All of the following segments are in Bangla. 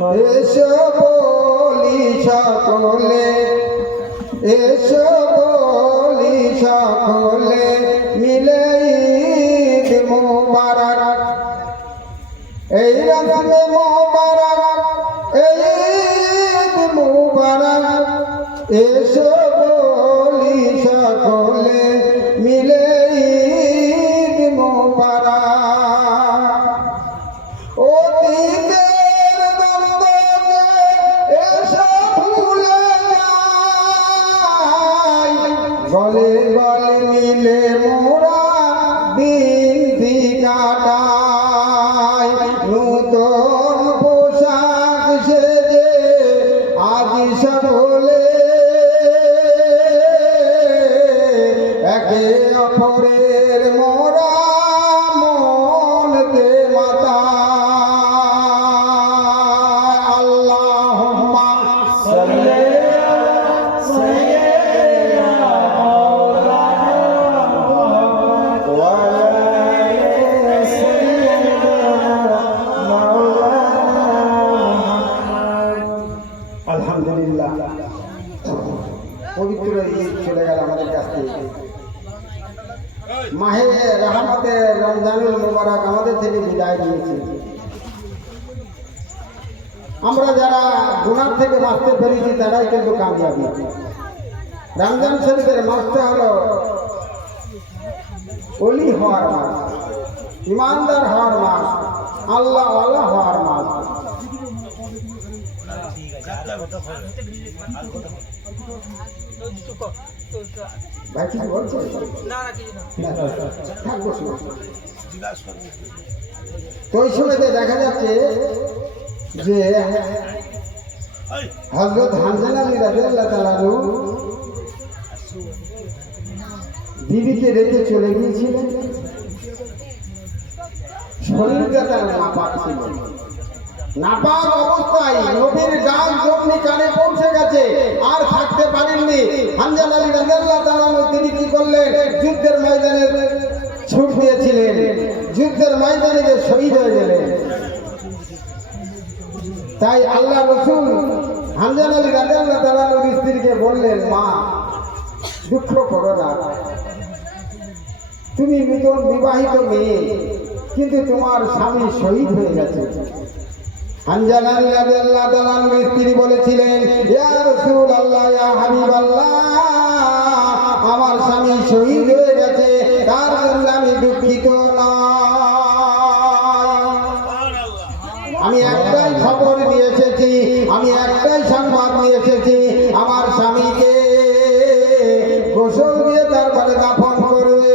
এসো বলি সকলে, এসো বলি সকলে মিলে ঈদ মুবারক, এই রকমে মুবারক, এই ঈদ মুবারক। এসো বলি সকলে মিলে ঈদ মুবারক। অতীতের দ্বন্দ্বকে এসো ভুলে যাই, গলে গলে মিলে মোরা দিন কাটাই। নূতন পোশাক সেজে আজ সকলে একে অপরের মোরা মনকে মাতায়। আল্লাহুম্মা সাল্লি আলা সাইয়্যিদিনা মাওলানা মুহাম্মদ ওয়া আলা আলি সাইয়্যিদিনা মাওলানা মুহাম্মদ। আলহামদুলিল্লাহ, পবিত্র ঈদ চলে গেল আমাদের কাছ থেকে। মাহে রহমতের রমজানুল মুবারক আমাদের থেকে বিদায় নিয়েছে। আমরা যারা গুনাহ থেকে বাঁচতে পেরেছি তারাই কিন্তু কামিয়াবি। রমজান শরীফের মাসটা হলো ওলি হওয়ার মাস, ইমানদার হওয়ার মাস, আল্লাহ ওয়ালা হওয়ার মাস। ভাই কি বলছো? তো ওই সময়তে দেখা যাচ্ছে যে হযরত হামজা আলী রাদিয়াল্লাহু তাআলা আনহু বিবিকে রেখে চলে গিয়েছিলেন। শরীরটা তার নাপাক ছিল, নাপাক অবস্থায় নবীর গান জমনি কানে পৌঁছে গেছে, আর থাকতে পারেননি। হামজা আলী রাদিয়াল্লাহু তাআলা আনহু তিনি কি করলেন? যুদ্ধের ময়দানে ছুট দিয়েছিলেন, যুদ্ধের ময়দানে যে শহীদ হয়ে গেলেন। তাই আল্লাহ রাসূল হামজা আলী রাদিয়াল্লাহু তাআলা আনহুর স্ত্রীকে বললেন, মা দুঃখ করো না, তুমি নতুন বিবাহিত মেয়ে, কিন্তু তোমার স্বামী শহীদ হয়ে গেছে। হামজা আলী রাদিয়াল্লাহু তাআলা আনহুর স্ত্রী বলেছিলেন, ইয়া রাসূলুল্লাহ, ইয়া হাবিবাল্লাহ, আমার স্বামী শহীদ হয়ে গেছে, তার জন্য আমি দুঃখিত নয়। আমি একটাই খবর নিয়ে এসেছি, আমি একটাই সংবাদ নিয়ে এসেছি, আমার স্বামীকে গোসল দিয়ে তারপরে দাফন করবে।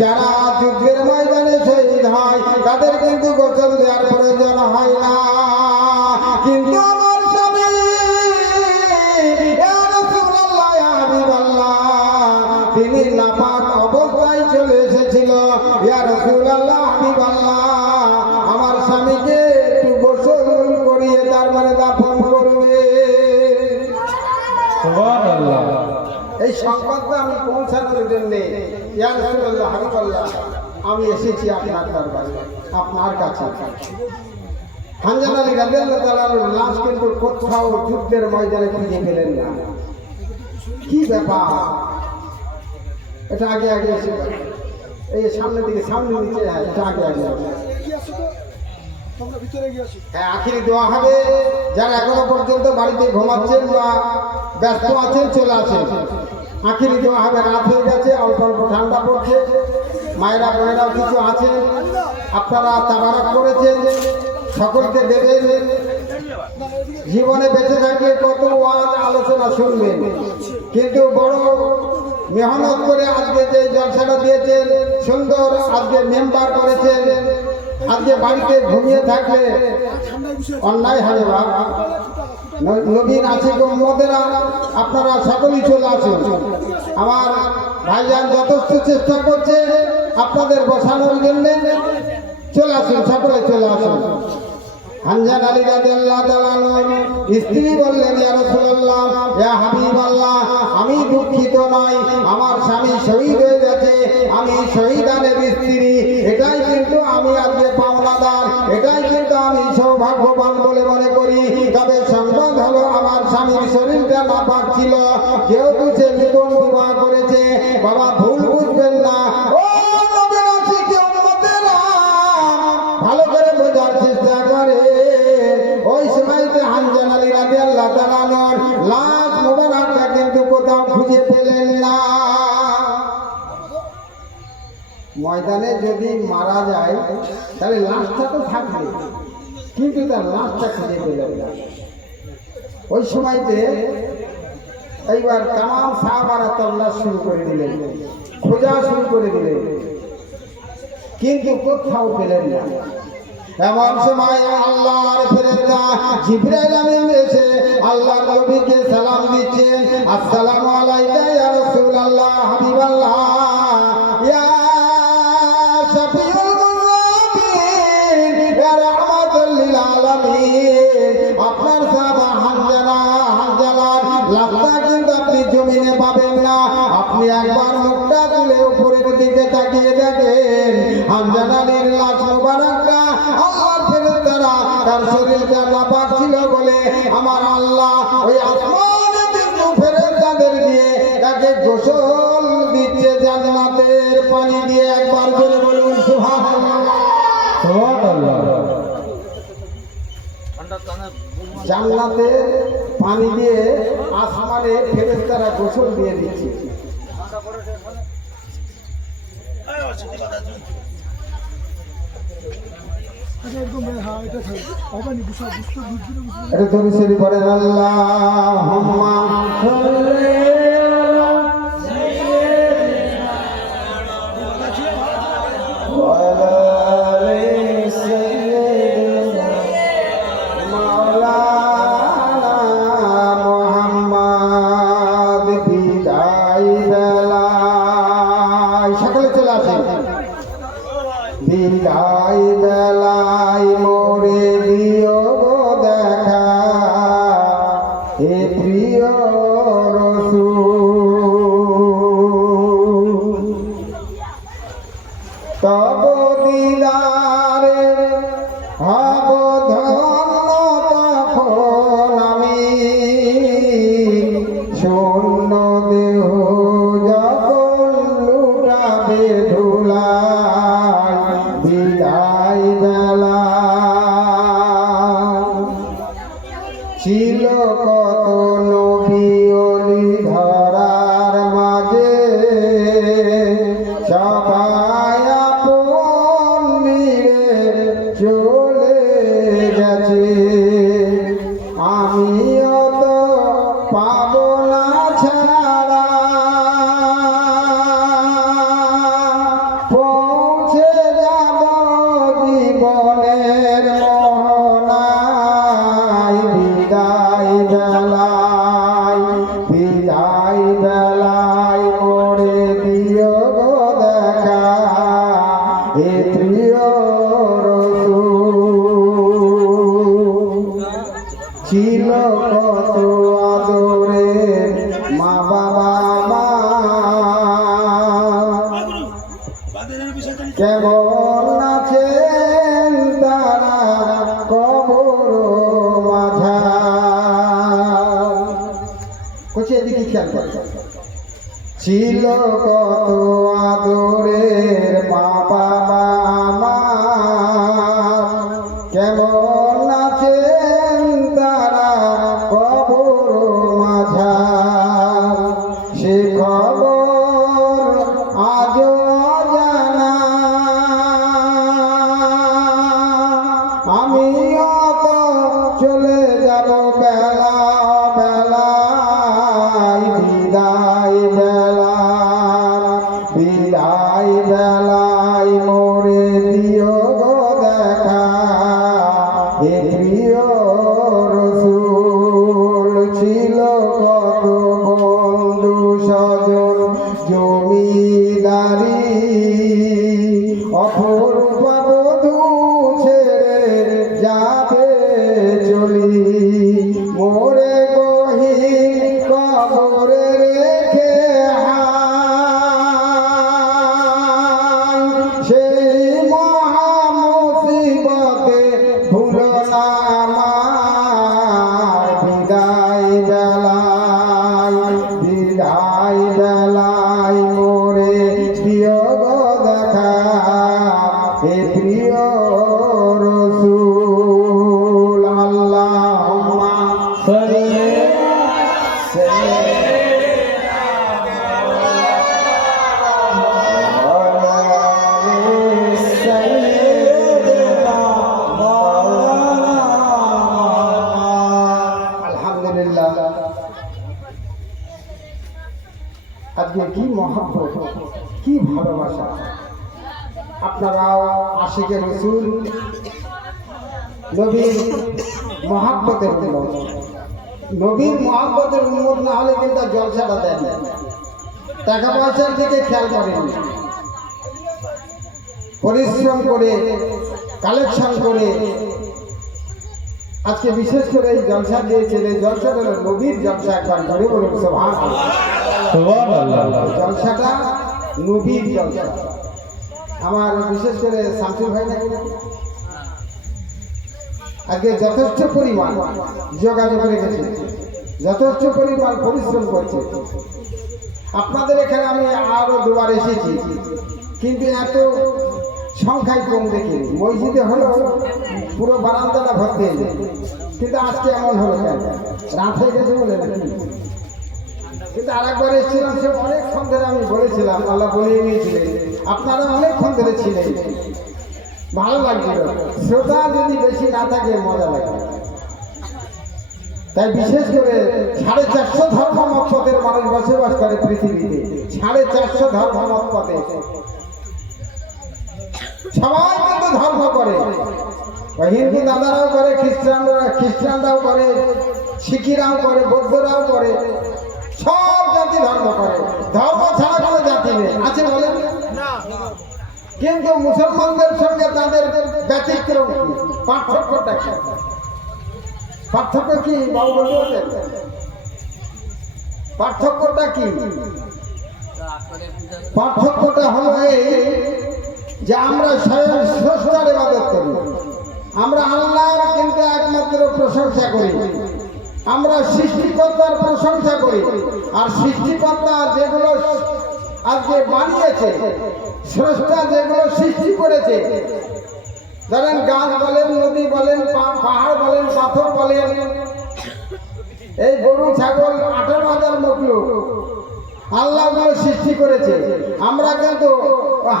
যারা যুদ্ধের ময়দানে শহীদ হয় তাদের কিন্তু গোসল দেওয়ার প্রয়োজন হয় না, কিন্তু আমার স্বামী ইয়া রাসূলুল্লাহ, ইয়া হাবিবাল্লাহ, তিনি নাপাক অবস্থায় চলে এসেছিল। ইয়া রাসূলুল্লাহ, হাবিবাল্লাহ, আমার স্বামীকে একটু গোসল করিয়ে তারপরে দাফন করবে। সুবহানাল্লাহ। এই সংবাদটা আমি পৌঁছানোর জন্য ইয়া রাসূলুল্লাহ, হাবিবাল্লাহ, আমি এসেছি আপনার দরবারে, আপনার কাছে। হামজা আলী রাদিয়াল্লাহু তাআলা আনহুর লাশ কিন্তু কোথাও যুদ্ধের ময়দানে খুঁজে পেলেন না। কি ব্যাপার? এটা আগে আগে এসে এই সামনের দিকে, সামনে নিচে, এটা আগে আগে হ্যাঁ, আখিরি দোয়া হবে। যারা এখনো পর্যন্ত বাড়িতে ঘুমাচ্ছেন বা ব্যস্ত আছেন চলে আসেন, আখিরি দোয়া হবে। রাত হয়ে গেছে, অল্প অল্প ঠান্ডা পড়ছে, মায়েরা বোনেরাও কিছু আছেন, আপনারা তাবারক করেছেন, সকলকে দেবেন। জীবনে বেঁচে থাকলে কত ওয়াজ আলোচনা শুনবেন, কিন্তু বড় মেহনত করে আজকে যে জলসাটা দিয়েছেন, সুন্দর আজকে মেম্বার করেছেন, আজকে বাড়িতে ঘুমিয়ে থাকলে অন্যায় হবে। বাবা নবীন আছে উম্মতেরা, আপনারা সকলেই চলে আসুন। আমার ভাইজান যথেষ্ট চেষ্টা করছে আপনাদের বসানোর জন্য, চলে আসুন, সকলে চলে আসুন। হানজালা আলী রাদিয়াল্লাহু তাআলা স্ত্রী বললেন, ইয়া রাসূলুল্লাহ, ইয়া হাবিবাল্লাহ, আমি দুঃখিত নই, আমার স্বামী শহীদ হয়ে গেছে, আমি শহীদানের স্ত্রী, এটাই কিন্তু আমি আজকে পাওনাদার, এটাই কিন্তু আমি সৌভাগ্যবান বলে মনে করি। তবে সংবাদ হলো আমার স্বামীর শরীরটা নাপাক ছিল, যেহেতু সে নতুন বিবাহ করেছে। বাবা ভুল বুঝবেন না, ও নবীর উম্মতেরা, ভালো করে বোঝার চেষ্টা করে। ওই সময়তে হানজালা আলী রাদিয়াল্লাহু তাআলা লাশ মুবারকটা কিন্তু কোথাও খুঁজে পেলেন না। ময়দানে যদি মারা যায় তাহলে লাশটা তো থাকবে, কিন্তু তার লাশটা খুঁজে পেলেন না। ওই সময়তে এইবার তামাম সাহাবারা তল্লাশ শুরু করে দিলেন, খোঁজা শুরু করে দিলেন, কিন্তু কোথাও পেলেন না। এমন সময় আল্লাহর ফেরেশতা জিবরাইল আমিন এসে আল্লাহর নবীকে সালাম দিচ্ছেন, আসসালামু আলাইকা ইয়া রাসূলুল্লাহ, হাবিবাল্লাহ, ইয়া শাফিউল মুযনিবিন, ইয়া রাহমাতুল লিল আলামিন। আপনার সাহাবা হানজালার লাশটা কিন্তু আপনি জমিনে পাবেন না। আপনি একবার মুখটা তুলে উপরের দিকে তাকিয়ে দেখেন, হানজালা আলীর লাশ মুবারকটা আল্লাহর ফেরেশতারা তার শরীরটা নাপাক ছিল বলে আমার আল্লাহ ওই আসমানে কিন্তু ফেরেশতাদের দিয়ে তাকে গোসল দিচ্ছে জান্নাতের পানি দিয়ে। একবার করে বলুন সুবহানাল্লাহ। সুবহানাল্লাহ। জান্নাতে পানি দিয়ে আসমানে ফেরেশতারা গোসল দিয়ে দিচ্ছে। এটা তুমি শুরু করেন, আল্লাহুম্মা সাল্লি বিদায় বেলায় মোরে দিও গো দেখা, হে প্রিয় রাসূল, তব দিদারে হব ধন্য তখন আমি, শূন্য দেহ যখন লুটাবে ধুলায় বিদায় বেলা। ছিল কত নবী ওলি ধরার মাঝে, সবাই আপন নিয়ে চলে গেছে, আমিও তো পাব না ছাড়া, পৌঁছে যাব জীবনের মোহনায় বিদায় বেলায়, বিদায় বেলায় মোরে দিও গো দেখা, হে প্রিয় রাসূল। ছিল কত আদরের মা বাবা কেমন আছেন তারা কবর মাঝার। কোথায় এদিকে খেয়াল করে, ছিল কত আদরের মা বাবা কেমন আছেন তারা কবর মাঝার। সে খবর আজও জানা, আমিও তো চলে যাব বেলা বেলায় বিদায় বেলার, বিদায় বেলায় মোরে দিও গো দেখা, হে প্রিয় রাসূল। ছিল কত বন্ধু স্বজন জমিদারি, অপরূপা বধূ ছেড়ে যাবে মহব্বত, কি ভালোবাসা। আপনারাও আশিকে রসুল, নবীর মহব্বতের উন্মত। নবীর মহব্বতের উন্মত না হলে কিন্তু জলসাটা দেন, টাকা পয়সার দিকে খেয়াল করেন, পরিশ্রম করে কালেকশন করে আজকে বিশেষ করে এই জলসা দিয়েছেন। এই জলসা হলো নবীর জলসা। একবার ধরে বলুন সুবহানাল্লাহ। জলসাটা নবীর জলসা। আমার বিশেষ করে শামসুল ভাই নাকি আজকে যথেষ্ট পরিমাণ যোগাযোগ রেখেছে, যথেষ্ট পরিমাণ পরিশ্রম করছে। আপনাদের এখানে আমি আরো দুবার এসেছি, কিন্তু এত সংখ্যায় কম দেখি। মসজিদে হলো পুরো বারান্দাটা ভর্তি, কিন্তু আজকে এমন হলো কেন? রাত হয়ে গেছে বলে নাকি? কিন্তু আরেকবার এসেছিলাম, সে অনেকক্ষণ ধরে আমি বলেছিলাম, আল্লাহ বলিয়ে নিয়েছিলেন, আপনারা অনেকক্ষণ ধরে ছিলেন, ভালো লাগছিল। শ্রোতা যদি বেশি না থাকে মজা লাগে। তাই বিশেষ করে 450 ধর্ম মতপথের মানুষ বসবাস করে পৃথিবীতে। 450 ধর্ম মতপথে সবাই কিন্তু ধর্ম করে। হিন্দু দাদারাও করে, খ্রিস্টানরাও করে, শিখিরাও করে, বৌদ্ধরাও করে, সব জাতি ধর্ম করে। ধর্ম ছাড়া কোনো জাতি নেই, আছে বলেন? কিন্তু মুসলমানদের সঙ্গে তাদের ব্যতিক্রম কি, পার্থক্যটা কি? পার্থক্য কি বাবু বলতে? পার্থক্যটা কি? পার্থক্যটা হলো এই যে আমরা স্বয়ং স্রষ্টার ইবাদত করি, আমরা আল্লাহর কিন্তু একমাত্র প্রশংসা করি, আমরা সৃষ্টিকর্তার প্রশংসা করি। আর সৃষ্টিকর্তা যেগুলো আজকে বানিয়েছে, স্রষ্টা যেগুলো সৃষ্টি করেছে, ধরেন গাছ বলেন, নদী বলেন, পাহাড় বলেন, পাথর বলেন, এই গরু ছাগল 18,000 মখলুক আল্লাহ সৃষ্টি করেছে। আমরা কিন্তু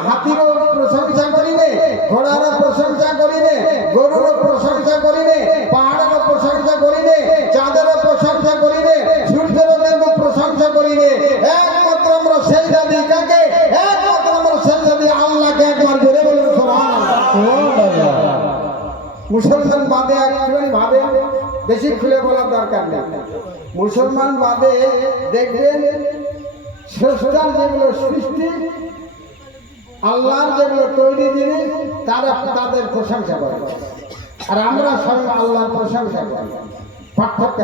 হাতিরও প্রশংসা করি নে, ঘোড়ারও প্রশংসা করি নে, গরুরও প্রশংসা করি নে, পাহাড়েরও প্রশংসা করি নে, চাঁদেরও প্রশংসা করি নে, সূর্যেরও কিন্তু প্রশংসা করি নে। একমাত্র আমরা সেজদা দিই কাকে? একমাত্র আমরা সেজদা দিই আল্লাহকে। একবার জোরে বলুন সুবহানাল্লাহ। মুসলমান বাদে একটুখানি ভাবে, বেশি খুলে বলার দরকার নেই। মুসলমান বাদে দেখবেন স্রষ্টার যেগুলো সৃষ্টি, আল্লাহর যেগুলো তৈরি জিনিস, তারা তাদের প্রশংসা করে, আর আমরা সবাই আল্লাহর প্রশংসা করি। পার্থক্য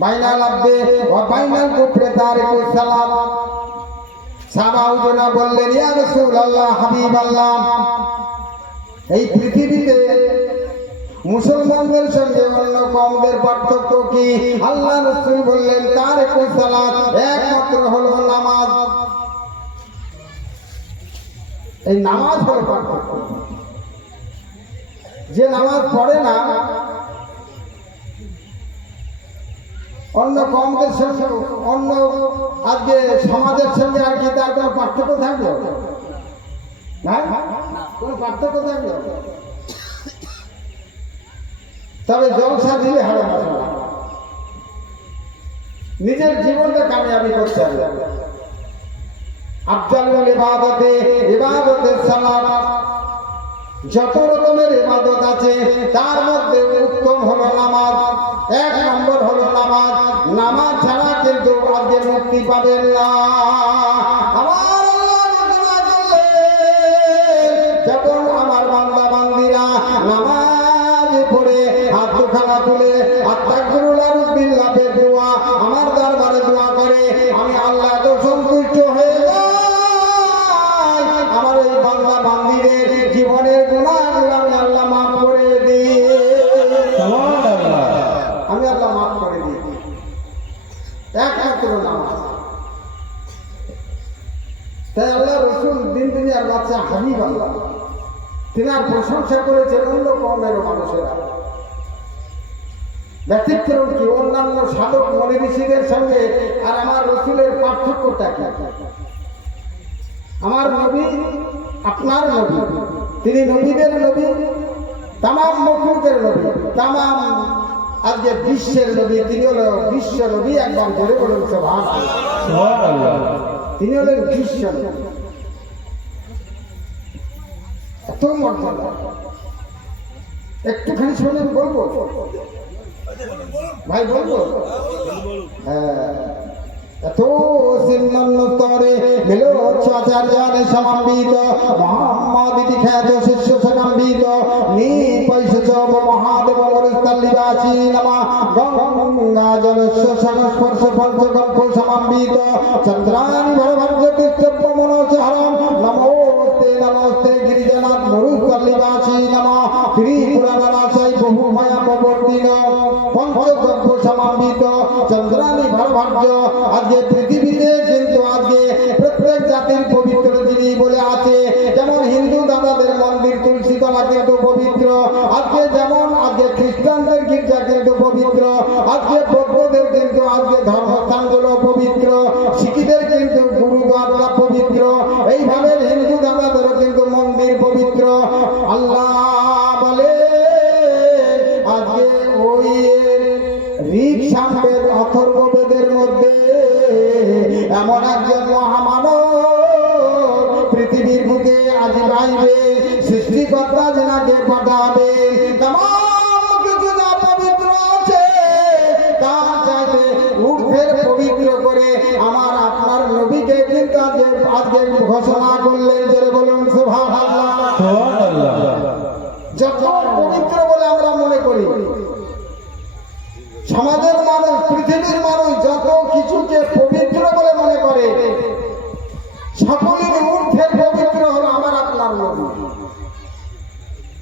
বাইনাল আব্দে ওয়া বাইনাল কুফরি তারিকুস সালাত। সাহাবাউনা বললেন, ইয়া রাসূলুল্লাহ, হাবিবাল্লাহ, এই পৃথিবীতে মুসলমানদের সঙ্গে অন্য কওমদের পার্থক্য কি? আল্লাহ রাসূল বললেন, তারিকুস সালাত, একমাত্র হলো নামাজ। এই নামাজ হলো পার্থক্য। যে নামাজ পড়ে না, অন্য কওমদের সঙ্গে, অন্য আজকে সমাজের সঙ্গে আর কি তার কোনো পার্থক্য থাকলো না? কোনো পার্থক্য থাকলো? তবে জলসা দিলে হবে না, নিজের জীবনটা কামিয়াবি করতে হবে। আফজালুল ইবাদতে ইবাদতুস সালাত। যত রকমের ইবাদত আছে তার মধ্যে উত্তম হলো নামাজ। 1 নম্বর হলো নামাজ। নামাজ ছাড়া কিন্তু আজকে মুক্তি পাবেন না। আমার আল্লাহ ঘোষণা করলেন, যখন আমার বান্দা বান্দিরা নামাজ পড়ে হাত দুখানা তুলে আস্তাগফিরুল্লাহ বিল্লাহ দোয়া আমার দরবারে দোয়া করে, আমি আল্লাহ তো সন্তুষ্ট হয়ে যাই। আমার এই বান্দা বান্দিদের জীবনের গুনাহগুলো আমি আল্লাহ মাফ করে দিই। সুবহানাল্লাহ, আমি আল্লাহ মাফ করে দিই। একমাত্র নামাজ। তাই আল্লাহ রাসূল দিন দুনিয়ার বাদশা হাবিব আল্লাহ, তিনার প্রশংসা করেছেন অন্য কওমের মানুষেরা। ব্যতিক্রম কি? অন্যান্য সাধক মনি ঋষিদের সঙ্গে আর আমার রাসূলের পার্থক্যটা কি? আমার নবী, আপনার নবী, তিনি নবীদের নবী, তামাম মখলুকের নবী, তামাম আজকে বিশ্বের নবী। তিনি হলো বিশ্ব নবী। একবার জোরে বলুন সুবহানাল্লাহ। তিনি হলেন খ্রিস্টান। এত মর্যাদা, একটুখানি শোনেন, বলবো ভাই, বলবো? হ্যাঁ, এত সিন্নতরে মিলো চাচার্যানে সমন্বিত মোহাম্মদ ইতি খ্যাত শিষ্য সকাম্বিত নি পৈশচ মহাদেব মরুস্থলিবাসী নমা গঙ্গা জলস্য সংস্পর্শ পঞ্চগম্প সমন্বিত চন্দ্রানি ভরভর্য কৃষ্ণপ্য মনোচহরম নমোস্তে নমস্তে গিরিজনাথ মরুস্থলিবাসী নমা ত্রিপুরানাশাই বহু মায়ামবর্তিন পঞ্চগম্প সমন্বিত চন্দ্রানি ভরভর্য। আজকে পৃথিবীতে কিন্তু আজকে প্রত্যেক জাতির পবিত্র যিনি বলে আছে, যেমন হিন্দু দাদাদের মন্দির তুলসীতলা কিন্তু পবিত্র, আজকে যেমন আজকে খ্রিস্টানদের গির্জা কিন্তু পবিত্র, আজকে বৌদ্ধদের কিন্তু আজকে ধর্মস্থানগুলো পবিত্র, শিখদের কিন্তু গুরুদ্বারটা পবিত্র, এইভাবে হিন্দু দাদাদেরও কিন্তু মন্দির পবিত্র। আল্লাহ বলে আজকে ওই ঋক সামবেদ অথর্ববেদের মধ্যে এমন একজন মহামানব পৃথিবীর বুকে আজ গাইবে, সৃষ্টিকর্তা যেনাকে পাঠাবে, तमाम কিছু যা পবিত্র আছে তার চাইতে ঊর্ধ্বের পবিত্র করে আমার আপনার নবীকে কিন্তু আজকে ঘোষণা করলেন। জোরে বলুন সুবহানাল্লাহ। যত পবিত্র বলে আমরা মনে করি, সমাজের মানুষ, পৃথিবীর মানুষ যত কিছুকে পবিত্র বলে মনে করে, সকলের ঊর্ধ্বের পবিত্র হলো আমার আপনার নবী।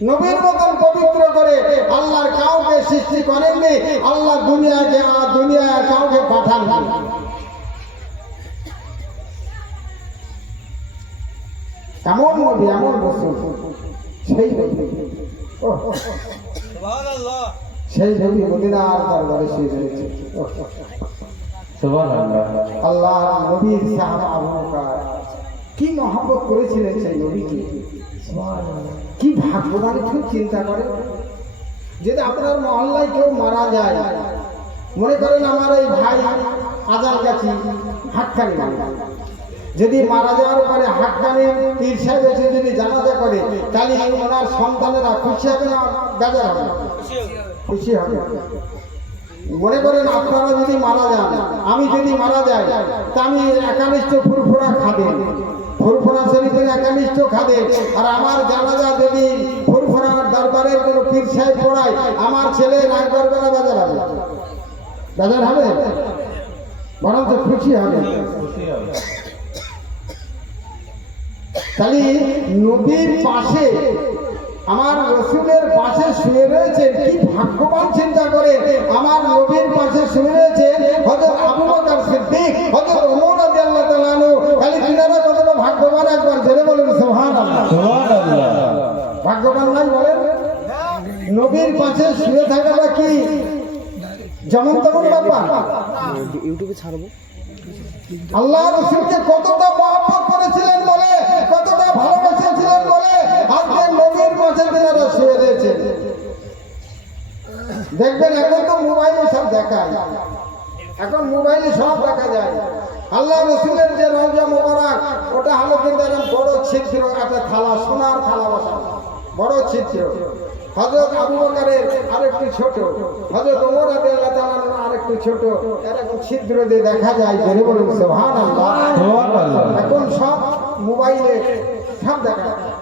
নবীর মতন পবিত্র করে আল্লাহর কাউকে সৃষ্টি করেননি, আল্লাহ দুনিয়ায় কাউকে পাঠাননি। এমন নবী, এমন রাসূল, সেই নবী, সুবহানাল্লাহ, সেই নবী মদিনার দরবারে শুয়ে রয়েছে। সুবহানাল্লাহ। আল্লাহ নবীর সাহাবা আবু বকর কি মহব্বত করেছিলেন সেই নবীকে, সুবহানাল্লাহ। কি ভাগ্যবান, খুব চিন্তা করে। যদি আপনার মহল্লায় কেউ মারা যায়, মনে করেন আমার এই ভাই আজার কাছে হাতখানি মারা, যদি মারা যাওয়ার পরে হাতখানি পীর সাহেব এসে যদি জানাজা করে, তাহলে ওনার সন্তানেরা খুশি হবে না বেজার হবে? খুশি হবে। মনে করেন আপনারা যদি মারা যান, আমি যদি মারা যাই, তা আমি একানিষ্ঠ ফুরফুরা খাদেম, ফুরফুরা শরীফের একানিষ্ঠ খাদেম, আর আমার জানাজা যদি ফুরফুরার দরবারের কোনো পীর সাহেব পড়ায়, আমার ছেলে রাগ করবে না বেজার হবে? বেজার হবে? বরঞ্চ খুশি হবে। তাহলে নবীর পাশে, আমার রাসূলের পাশে শুয়ে রয়েছে, কি ভাগ্যবান চিন্তা করে। আমার নবীর পাশে শুয়ে রয়েছে হযরত আবু বকর সিদ্দিক, হযরত ওমর রাদিয়াল্লাহু তাআলা আনহু। তাহলে তিনারা কতটা ভাগ্যবান, একবার জোরে বলুন সুবহানাল্লাহ। সুবহানাল্লাহ। ভাগ্যবান নাই বলেন? নবীর পাশে শুয়ে থাকাটা কি যেমন তেমন ব্যাপার? ইউটিউবে ছাড়বো। আল্লাহ রাসূলকে কতটা মহব্বত করেছিলেন বলে, কতটা ভালোবেসেছিলেন বলে আজকে নবীর পাশে তিনারা শুয়ে রয়েছে। দেখবেন এখন তো মোবাইলে সব দেখায়, এখন মোবাইলে সব দেখা যায়। আল্লাহ রাসূলের যে রওজা মোবারক, ওটা হলো কিন্তু এরকম বড় ছিদ্র, একটা থালা, সোনার থালা বসানো, বড় ছিদ্র। হযরত আবু বকরের আরেকটু ছোট, হযরত ওমর রাদিয়াল্লাহু তাআলা আরেকটু ছোট, এরকম ছিদ্র দিয়ে দেখা যায়। জোরে বলুন সুবহানাল্লাহ। সুবহানাল্লাহ। এখন সব মোবাইলে সব দেখা যায়।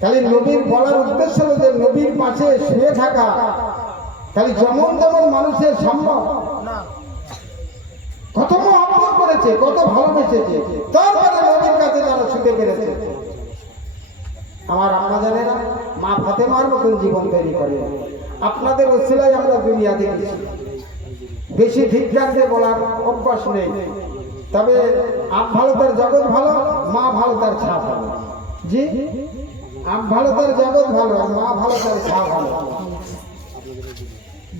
তাহলে নবীর বলার উদ্দেশ্য হলো যে নবীর পাশে শুয়ে থাকা, তাহলে যেমন তেমন মানুষের সম্ভব না। কত মহব্বত করেছে, কত ভালোবেসেছে, তারপরে নবীর কাছে যারা শুতে পেরেছে। আমার আম্মা জানেরা মা ফাতেমার মতন জীবন তৈরি করে। আপনাদের ওসিলায় আমরা দুনিয়া দেখেছি, বেশি ঠিকঠাক দিয়ে বলার অভ্যাস নেই। তবে আপ ভালো তার জগৎ ভালো, মা ভালো তার ছাপ ভালো। জি, আপ ভালো তার জগৎ ভালো, মা ভালো তার ছাপ ভালো।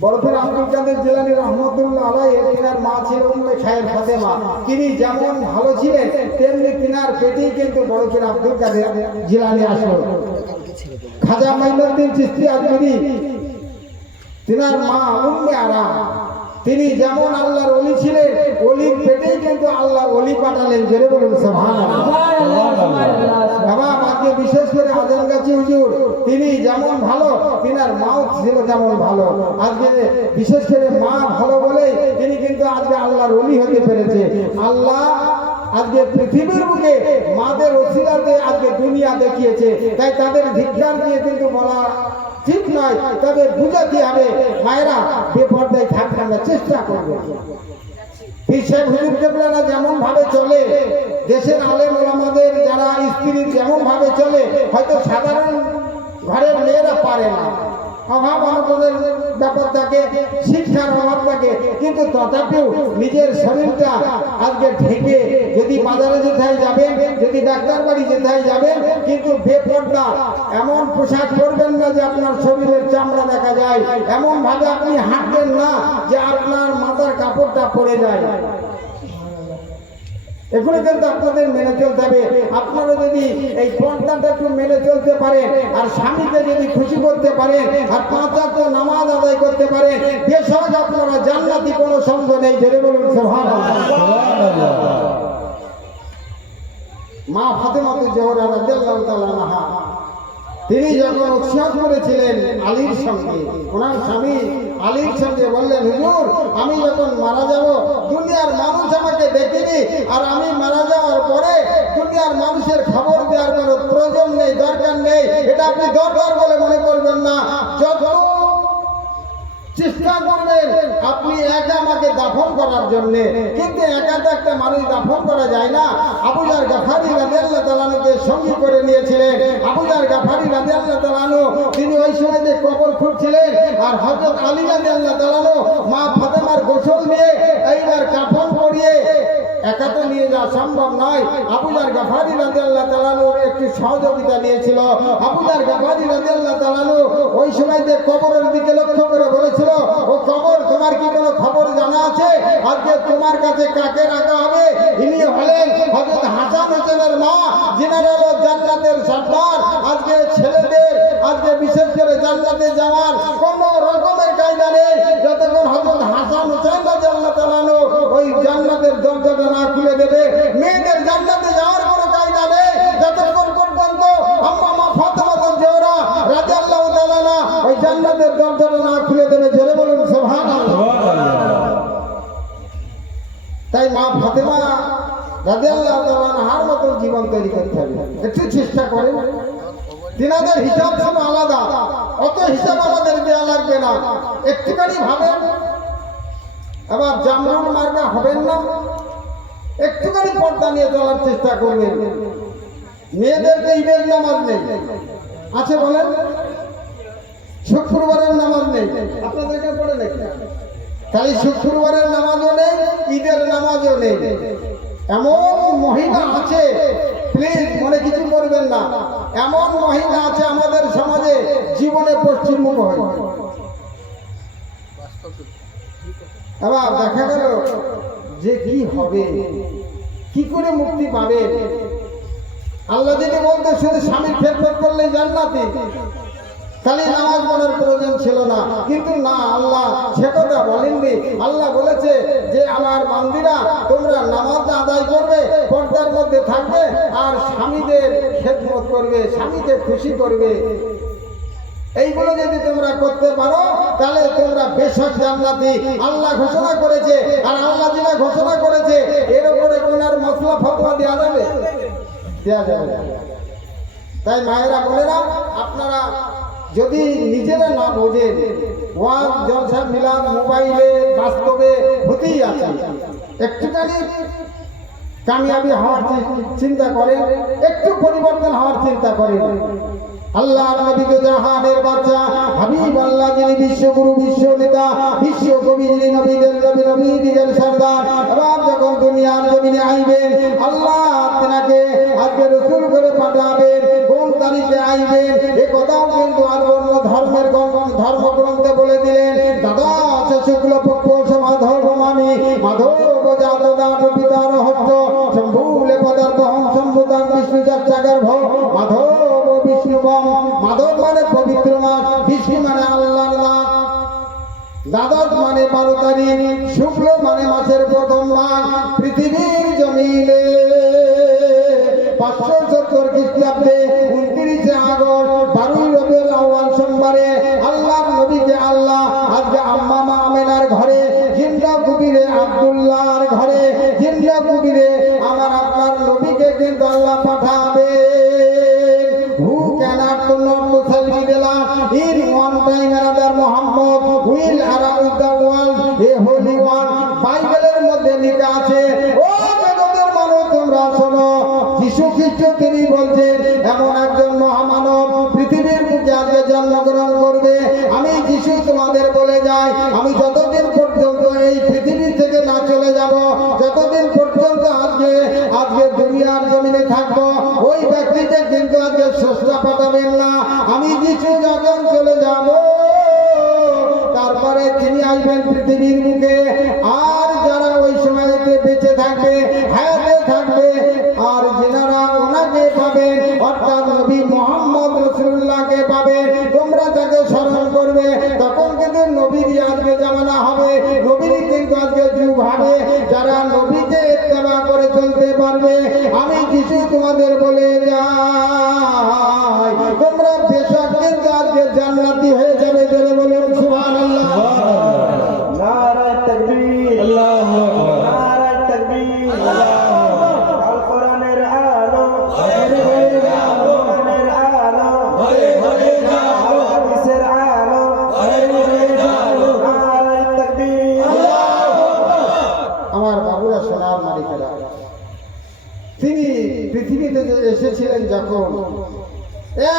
বরফের আব্দুল কাদের জিলানী রহমতুল্লাহ আলাইহি, তিনার মা ছিল উম্মে খায়ের ফাতেমা। তিনি যেমন ভালো ছিলেন, তেমনি তিনার পেটেই কিন্তু বরফের আব্দুল কাদের জিলানী আসলো। খাজা মাইনুদ্দিন চিশতি আজমিরি, তিনার মা উম্মে আরা, তিনি যেমন আল্লাহর ওলি ছিলেন, ওলির পেটেই কিন্তু আল্লাহ ওলি পাঠালেন। জোরে বলুন সুবহানাল্লাহ। বাবা আজকে বিশেষ করে আজমগাছি হুজুর তিনি যেমন ভালো, তিনার মাও ছিল যেমন ভালো। আজকে বিশেষ করে মা ভালো বলেই তিনি কিন্তু আজকে আল্লাহর ওলি হতে পেরেছে। আল্লাহ আজকে পৃথিবীর বুকে মাদের ওসিলাতে আজকে দুনিয়া দেখিয়েছে, তাই তাদের ধিক্কার দিয়ে কিন্তু বলা ঠিক নয়, তাদের বুঝাতে হবে। মায়েরা বেপর্দায় থাকবেন না, চেষ্টা করবে। হিসাব হুজুর কেবলারা যেমন ভাবে চলে, দেশের আলেম ওলামাদের যারা স্ত্রী যেমন ভাবে চলে, হয়তো সাধারণ ঘরের মেয়েরা পারে না। অভাব অনটনের ব্যাপার থাকে, শিক্ষার অভাব থাকে, কিন্তু তথাপিও নিজের শরীরটা আজকে ঢেকে যদি বাজারে যেথায় যাবেন, যদি ডাক্তার বাড়ি যেথায় যাবেন, কিন্তু বেপর্দা এমন পোশাক পরবেন না যে আপনার শরীরের চামড়া দেখা যায়, এমন ভাবে আপনি হাঁটবেন না যে আপনার মাথার কাপড়টা পড়ে যায়। এগুলো কিন্তু আপনাদের মেনে চলতে হবে। আপনারা যদি এই পর্দাটা একটু মেনে চলতে পারেন, আর স্বামীকে যদি খুশি করতে পারেন, আর 5 ওয়াক্ত নামাজ আদায় করতে পারেন, বেশক আপনারা জান্নাতি, কোনো সন্দেহ নেই। জোরে বলুন সুবহানাল্লাহ। মা ফাতেমা জোহরা রাদিয়াল্লাহু তাআলা আনহা তিনি যখন উৎসাহ করেছিলেন আলীর সঙ্গে, ওনার স্বামী আলীর সঙ্গে বললেন, হুজুর আমি যখন মারা যাব, দুনিয়ার মানুষ আমাকে দেখেনি, আর আমি মারা যাওয়ার পরে দুনিয়ার মানুষের খবর দেওয়ার কোনো প্রয়োজন নেই, দরকার নেই। এটা আপনি দরকার বলে মনে করবেন না। যত চেষ্টা করবেন আপনি একা আমাকে দাফন করার জন্য, কিন্তু একা তো একটা মানুষ দাফন করা যায় না। আবু যার গাফারি রাদিয়াল্লাহু তাআলা আনহুকে সঙ্গী করে নিয়েছিলেন। আবু যার গাফারি রাদিয়াল্লাহু তাআলা আনহু তিনি ওই সময় যে কবর খুঁড়ছিলেন, আর হযরত আলী রাদিয়াল্লাহু তাআলা আনহু মা ফাতেমার গোসল নিয়ে এইবার কাফন পরিয়ে, একা তো নিয়ে যাওয়া সম্ভব নয়। আবু যার গাফারি রাদিয়াল্লাহু তাআলা আনহুর একটি সহযোগিতা নিয়েছিল। আবু যার গাফারি রাদিয়াল্লাহু তাআলা আনহু ওই সময় যে কবরের দিকে লক্ষ্য করে বলেছিল, ও কবর তোমার কি কোনো খবর জানা আছে? আজকে তোমার কাছে কাকে রাখা হবে? ইনি হলেন হযরত হাসান হোসেনের মা, যিনারা হলো জান্নাতের সর্দার। আজকে ছেলেদের আজকে বিশেষ করে জান্নাতে যাওয়ার কোনো রকমের কায়দা নেই যতক্ষণ হযরত হাসান হোসেন রাদিয়াল্লাহু তাআলা আনহু ওই জান্নাতের দরজাটা না খুলে দেবে। মেয়েদের জান্নাতে যাওয়ার কোনো কায়দা নেই যতক্ষণ পর্যন্ত আম্মা মা ফাতেমা জোহরা রাদিয়াল্লাহু তাআলা আনহা ওই জান্নাতের দরজাটা না খুলে দেবে। জোরে বলুন সুবহানাল্লাহ। তাই মা ফাতেমা রাদিয়াল্লাহু তাআলা আনহার মতো জীবন তৈরি করতে হবে। একটু চেষ্টা করেন। তিনাদের হিসাব ছিল আলাদা, অত হিসাব আমাদের দেওয়া লাগবে না। একটুখানি ভাবেন, আবার জামরুল মার্কা হবেন না, একটুখানি পর্দা নিয়ে চলার চেষ্টা করবেন। মেয়েদেরকে ঈদের নামাজ নেই আছে বলেন, শুক্রবারের নামাজ নেই, আপনাদেরকে পড়ে দেখেন। খালি শুক্রবারের নামাজও নেই, ঈদের নামাজও নেই। এমন মহিলা আছে, প্লিজ মনে কিছু করবেন না, এমন মহিলা আছে আমাদের সমাজে জীবনে পশ্চিমমুখ হয়। আবার দেখা গেল যে কি হবে, কি করে মুক্তি পাবে। আল্লাহ যদি বলতে শুধু স্বামীর খেদমত করলেই জান্নাতি, খালি নামাজ পড়ার প্রয়োজন ছিল না, কিন্তু না, আল্লাহ সে কথা বলেননি। আল্লাহ বলেছে যে আমার বান্দীরা তোমরা নামাজ আদায় করবে, পর্দার মধ্যে থাকবে, আর স্বামীদের খেদমত করবে, স্বামীকে খুশি করবে। এইগুলো যদি তোমরা করতে পারো তাহলে তোমরা বেশক জান্নাতি। আল্লাহ ঘোষণা করেছে, আর আল্লাহ যেটা ঘোষণা করেছে এর উপরে ওনার মশলা ফতোয়া দেওয়া যাবে? দেওয়া যাবে। তাই মায়েরা বোনেরা, আপনারা যদি নিজেরা না বোঝেন, ওয়াজ জলসা মিলাদ মোবাইলে বাস্তবে হতেই আছে, একটুখানি কামিয়াবি হওয়ার চিন্তা করেন, একটু পরিবর্তন হওয়ার চিন্তা করেন। আল্লাহর নবী তো জাহানের বাদশা হাবিব আল্লাহ, যিনি বিশ্বগুরু, বিশ্ব নেতা, বিশ্ব কবি, যিনি নবীদের নবী, নবীদের সর্দার, এবার যখন দুনিয়ার জমিনে আইবেন, আল্লাহ তেনাকে আজকে রাসূল করে পাঠাবেন। কোন তারিখে আইবেন এ কথাও কিন্তু আর অন্য ধর্মের ধর্মগ্রন্থে বলে দিলেন। দাদা আছে শুক্লপক্ষ সমাধব মামি মাধব জাত দান পিতার হস্ত শম্ভুলে পদার্থ হম সম্ভুতান বিষ্ণু চাকার ভব মাধব বিষ্ণু বম। মাধব মানে পবিত্র মাস, বিষ্ণু মানে আল্লাহর নাম। দ্বাদশ মানে 12 তারিখ, শুক্ল মানে মাসের প্রথম মাস, পৃথিবীর জমিনে 570 খ্রিস্টাব্দে 29 আগস্ট 12 রবিউল আউয়াল সোমবারে আল্লাহর নবীকে আল্লাহ আজকে আম্মা মা আমেনার ঘরে, জিন্দা কুবিরে আব্দুল্লাহর ঘরে, জিন্দা কুবিরে আমার আপনার নবীকে কিন্তু আল্লাহ পাঠাবে। Who cannot to not to salute the Lord in one time another Muhammad will around the world a holy one. বাইবেলের মধ্যে লেখা আছে, ও জগতের মানুষ তোমরা শোনো, যীশু খ্রিস্ট তিনি বলছেন এমন একজন মহামানব পৃথিবীর বুকে আজকে জন্মগ্রহণ করবে। আমি যীশু তোমাদের বলে যাই, আমি যতদিন পর্যন্ত এই পৃথিবী থেকে না চলে যাব, যতদিন পর্যন্ত আজকে দুনিয়ার জমিনে থাকবো, ওই ব্যক্তিকে কিন্তু আজকে স্রষ্টা পাঠাবেন না। আমি যীশু যখন চলে যাব তারপরে তিনি আসবেন পৃথিবীর বুকে, আর যারা ওই সময়তে বেঁচে থাকবে, হায়াতে থাকবে, আর যেনারা ওনাকে পাবেন অর্থাৎ নবী মুহাম্মদ রাসূলুল্লাহকে পাবেন, তোমরা তাকে স্মরণ করবে। তখন কিন্তু নবীর আজকে জামানা হবে, নবীর কিন্তু আজকে যুগ হবে। যারা নবীকে ইত্তেবা করে চলতে পারবে, আমি কিছু তোমাদের বলে যাই, তোমরা বেশক কিন্তু আজকে জান্নাতি হয়ে যাবে। জোরে বলুন সুবহানাল্লাহ। নারায়ে তাকবীর, আল্লাহু আকবার। নারায়ে তাকবীর, আল্লাহু আকবার। আল কোরআনের আলো, কোরআনের আলো, হাদিসের আলো, নারায়ে তাকবীর, আল্লাহু আকবার। আমার বাবুরা সোনার মালিকেরা, তিনি পৃথিবীতে এসেছিলেন যখন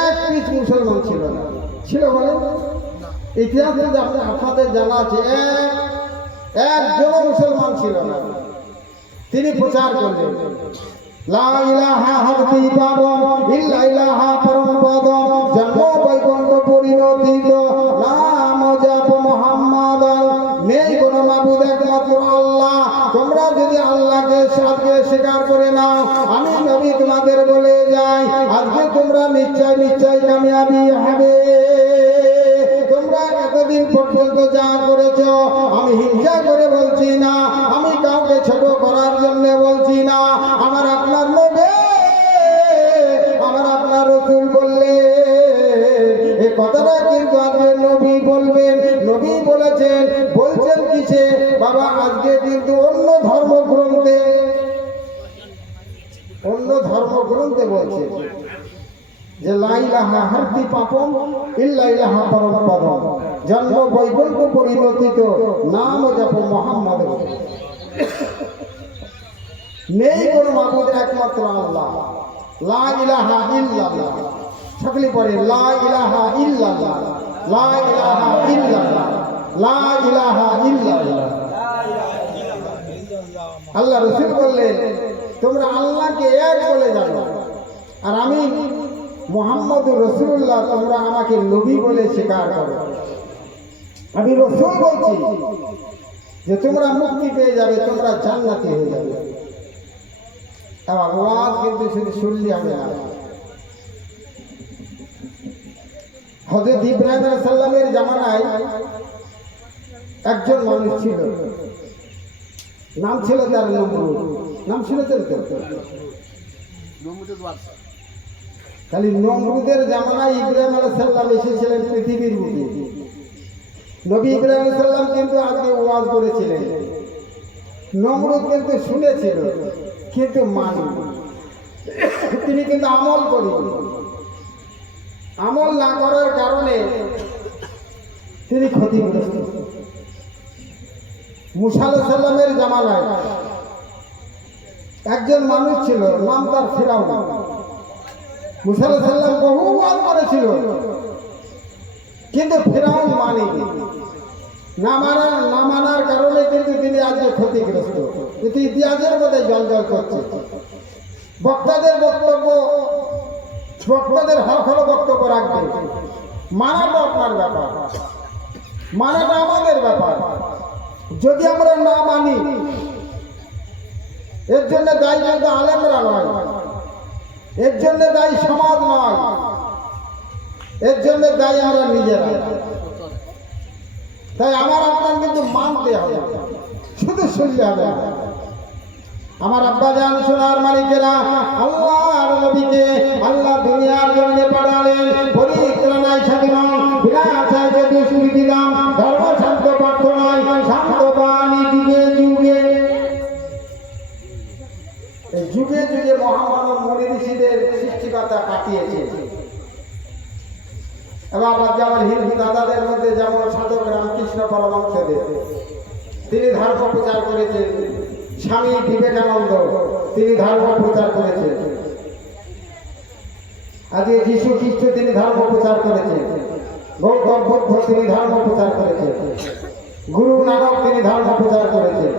এক পিস মুসলমান ছিল না, ছিল বলে ইতিহাসে আপনাদের জানা আছে, একজন মুসলমান ছিল না। তিনি প্রচার করলেন, লা ইলাহা হারতি পাবন ইল্লা ইলাহা পরম পদম, জন্ম বৈকুণ্ঠ পরিণতিত নাম জপ মুহাম্মদ, নেই কোনো মাবুদ একমাত্র আল্লাহ। তোমরা যদি আল্লাহকে সাথে স্বীকার করে নাও, আমি নবী তোমাদের বলে যাই, আজকে তোমরা নিশ্চয় কামিয়াবি হবে। তোমরা এতদিন পর্যন্ত যা করেছ, আমি হিংসা করে বলছি না, আমি কাউকে ছোট করার জন্য বলছি না। আমার আপনার নবী, আমার আপনার রাসূল বললে এই কথাটা কিন্তু আজকে নবী বলবেন। নবী বলেছেন, বলছেন কিসে বাবা? আজকে কিন্তু অন্য ধর্মগ্রন্থে বলছে যে লা ইলাহা হারতি পাপম ইল্লা ইলাহা পরম পদম, জন্ম বৈকুণ্ঠ পরিণতিত নাম জপ মুহাম্মদ, নেই কোনো মাবুদ একমাত্র আল্লাহ, লা ইলাহা ইল্লাল্লাহ। সকলে পড়ে লা ইলাহা ইল্লাল্লাহ, লা ইলাহা ইল্লাল্লাহ, লা ইলাহা ইল্লাল্লাহ। আল্লাহ রাসূল বললেন, তোমরা আল্লাহকে এক বলে জানো, আর আমি মুহাম্মদুর রাসূলুল্লাহ তোমরা আমাকে নবী বলে স্বীকার করো। আমি রাসূল বলছি যে তোমরা মুক্তি পেয়ে যাবে, তোমরা জান্নাতি হয়ে যাবে। আওয়াজ কিন্তু শুধু শুনলে হবে না। হযরত ইব্রাহিম আলাইহিস সালামের জামানায় একজন মানুষ ছিল, নাম ছিল তার নমরুদ। নাম শুনেছেন তো? খালি নমরুদের জামানায় ইব্রাহিম আলাইহিস সালাম এসেছিলেন পৃথিবীর বুকে। নবী ইব্রাহিম আলাইহিস সালাম কিন্তু আজকে ওয়াজ করেছিলেন, নমরুদ কিন্তু শুনেছিল কিন্তু মানেনি। তিনি কিন্তু আমল করেনি, আমল না করার কারণে তিনি ক্ষতিগ্রস্ত। মুসা আলাইহিস সালামের জামানায় একজন মানুষ ছিল, নাম তার ফিরাউন। মুসা আলাইহিস সালাম বহু ওয়াজ করেছিল কিন্তু ফিরাউন মানেনি। না মানার কারণে কিন্তু তিনি আজকে ক্ষতিগ্রস্ত। কিন্তু ইতিহাসের মধ্যে জলজল করছে। বক্তাদের হক হলো বক্তব্য রাখবে, মানাটা আপনার ব্যাপার, মানাটা আমাদের ব্যাপার। যদি আমরা না মানি, এর জন্য দায়ী কিন্তু আলেমরা নয়, এর জন্য দায়ী সমাজ নয়, এর জন্য দায়ী আমরা নিজেরা। তাই আমার আপনার কিন্তু মানতে হবে, শুধু শুনলে হবে না। আমার আব্বা জান সোনার মালিকেরা, আল্লাহর নবীকে আল্লাহ দুনিয়ার জন্য পাঠালেন পরিত্রাণায় সাধন বিনাশায় যদি সুবিধাম ধর্ম শান্ত প্রার্থনায় শান্ত বাণী যুগে যুগে। এই যুগে যুগে মহামানব মুনি ঋষিদের সৃষ্টিকর্তা পাঠিয়েছে। এবং আবার যেমন হিন্দু দাদাদের মধ্যে যেমন সাধক রামকৃষ্ণ পরমহংসদেব, তিনি ধর্ম প্রচার করেছেন। স্বামী বিবেকানন্দ, তিনি ধর্ম প্রচার করেছেন। আজকে যীশু খ্রিস্ট, তিনি ধর্ম প্রচার করেছেন। গৌতম বুদ্ধ, তিনি ধর্ম প্রচার করেছেন। গুরু নানক, তিনি ধর্ম প্রচার করেছেন।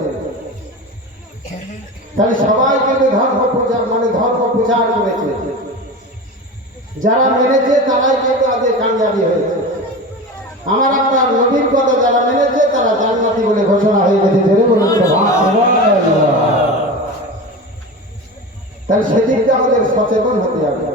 তাহলে সবাই কিন্তু ধর্ম প্রচার ধর্ম প্রচার করেছে। যারা মেনেছে তারাই কিন্তু আজকে কামিয়াবি হয়েছে। আমার আপনার নবীর কথা যারা মেনেছে তারা জান্নাতি বলে ঘোষণা হয়ে গেছে। জোরে বলুন সুবহানাল্লাহ। তাহলে সেদিকটা আমাদের সচেতন হতে হবে।